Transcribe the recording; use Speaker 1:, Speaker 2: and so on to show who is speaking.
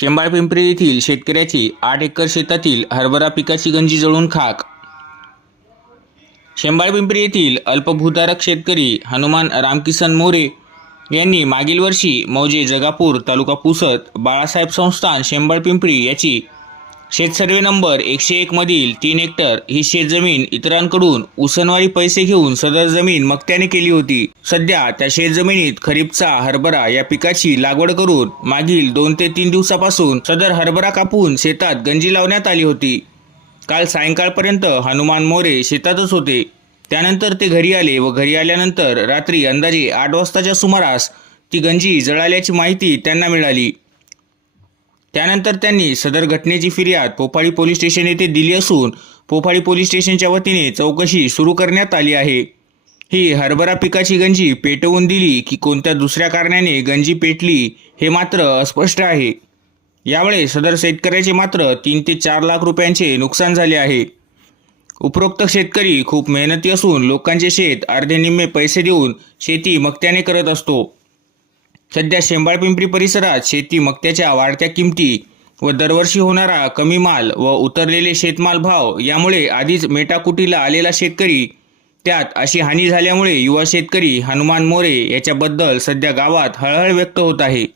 Speaker 1: शेंबाळपिंपरी येथील शेतकऱ्याची आठ एकर शेतातील हरभरा पिकाची गंजी जळून खाक. शेंबाळपिंपरी येथील अल्पभूधारक शेतकरी हनुमान रामकिसन मोरे यांनी मागील वर्षी मौजे जगापूर तालुका पुसद बाळासाहेब संस्थान शेंबाळपिंपरी याची शेत सर्वे नंबर एकशे एक मधील तीन हेक्टर ही शेतजमीन इतरांकडून उसनवारी पैसे घेऊन सदर जमीन मक्त्याने केली होती. सध्या त्या शेतजमिनीत खरीपचा हरभरा या पिकाची लागवड करून मागील दोन ते तीन दिवसापासून सदर हरभरा कापून शेतात गंजी लावण्यात आली होती. काल सायंकाळपर्यंत हनुमान मोरे शेतातच होते. त्यानंतर ते घरी आले व घरी आल्यानंतर रात्री अंदाजे आठ वाजताच्या सुमारास ती गंजी जळाल्याची माहिती त्यांना मिळाली. त्यानंतर त्यांनी सदर घटनेची फिर्याद पोफाळी पोलीस स्टेशन येथे दिली असून पोफाळी पोलीस स्टेशनच्या वतीने चौकशी सुरू करण्यात आली आहे. ही हरभरा पिकाची गंजी पेटवून दिली की कोणत्या दुसऱ्या कारणाने गंजी पेटली हे मात्र अस्पष्ट आहे. यामुळे सदर शेतकऱ्याचे मात्र तीन ते चार लाख रुपयांचे नुकसान झाले आहे. उपरोक्त शेतकरी खूप मेहनती असून लोकांचे शेत अर्धे निम्मे पैसे देऊन शेती मक्त्याने करत असतो. सध्या शेंबाळपिंपरी परिसरात शेती मक्त्याच्या वाढत्या किमती व दरवर्षी होणारा कमी माल व उतरलेले शेतमाल भाव यामुळे आधीच मेटाकुटीला आलेला शेतकरी त्यात अशी हानी झाल्यामुळे युवा शेतकरी हनुमान मोरे याच्याबद्दल सध्या गावात हळहळ व्यक्त होत आहे.